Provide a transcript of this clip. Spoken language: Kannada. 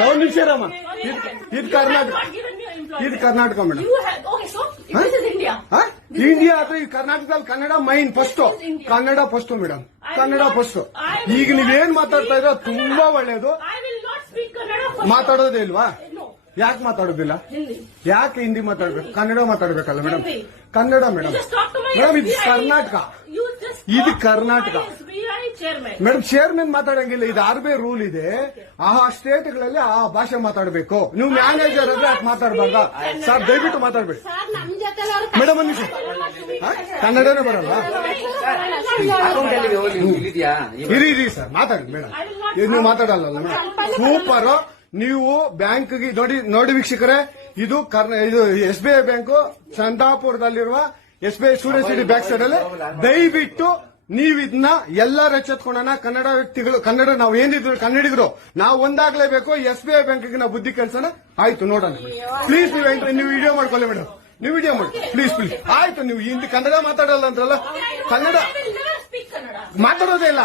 ಒಂದು ನಿಮಿಷ ರಾಮ, ಇದು ಕರ್ನಾಟಕ, ಇದು ಕರ್ನಾಟಕ ಮೇಡಮ್. ಇಂಡಿಯಾ ಆದ್ರೆ ಈ ಕರ್ನಾಟಕದಲ್ಲಿ Kannada main first, Kannada first madam, Kannada first. ಈಗ ನೀವೇನ್ ಮಾತಾಡ್ತಾ ಇರೋ ತುಂಬಾ ಒಳ್ಳೇದು. ಮಾತಾಡೋದೇ ಇಲ್ವಾ? ಯಾಕೆ ಮಾತಾಡೋದಿಲ್ಲ? ಯಾಕೆ ಹಿಂದಿ ಮಾತಾಡ್ಬೇಕು? ಕನ್ನಡ ಮಾತಾಡ್ಬೇಕಲ್ಲ ಮೇಡಮ್? ಕನ್ನಡ ಮೇಡಮ್. ಮೇಡಮ್ ಇದು ಕರ್ನಾಟಕ, ಇದು ಕರ್ನಾಟಕ ಮೇಡಮ್. ಚೇರ್ಮನ್ ಮಾತಾಡಂಗಿಲ್ಲ, ಇದು RBI ರೂಲ್ ಇದೆ. ಆ ಸ್ಟೇಟ್ಗಳಲ್ಲಿ ಆ ಭಾಷೆ ಮಾತಾಡಬೇಕು. ನೀವು ಮ್ಯಾನೇಜರ್ ಆದ್ರೆ ಯಾಕೆ ಮಾತಾಡಬಾರ್ದ ಸರ್? ದಯವಿಟ್ಟು ಮಾತಾಡ್ಬೇಡಿ ಮೇಡಮ್. ಒಂದು ನಿಮಿಷ, ಕನ್ನಡನೇ ಬರಲ್ಲ? ಇರಿ ಸರ್, ಮಾತಾಡಿ ಮೇಡಮ್. ನೀವು ಮಾತಾಡಲ್ಲ ಮೇಡಮ್? ಸೂಪರ್. ನೀವು ಬ್ಯಾಂಕ್ಗೆ ನೋಡಿ ವೀಕ್ಷಕರೇ, ಇದು SBI ಬ್ಯಾಂಕು ಚಂದಾಪುರದಲ್ಲಿರುವ SBI ಸೂರ್ಯ ಸಿಟಿ ಬ್ಯಾಕ್ ಸೈಡ್ ಅಲ್ಲಿ. ದಯವಿಟ್ಟು ನೀವು ಇದನ್ನ ಎಲ್ಲರೂ ಎಚ್ಚೆತ್ಕೊಳ್ಳೋಣ. ಕನ್ನಡ ವ್ಯಕ್ತಿಗಳು, ಕನ್ನಡ ನಾವು ಏನಿದ್ರು ಕನ್ನಡಿಗರು, ನಾವು ಒಂದಾಗ್ಲೇಬೇಕು. SBI ಬ್ಯಾಂಕ್ಗೆ ನಾವು ಬುದ್ಧಿ ಕಲ್ಸೋಣ. ಆಯ್ತು, ನೋಡೋಣ ಪ್ಲೀಸ್. ನೀವು ವಿಡಿಯೋ ಮಾಡ್ಕೊಳ್ಳಿ ಮೇಡಮ್, ನೀವು ವಿಡಿಯೋ ಮಾಡಿ ಪ್ಲೀಸ್ ಪ್ಲೀಸ್. ಆಯ್ತು, ನೀವು ಹಿಂದಿ ಕನ್ನಡ ಮಾತಾಡಲ್ಲ ಅಂದ್ರಲ್ಲ? ಕನ್ನಡ ಮಾತಾಡೋದೇ ಇಲ್ಲ.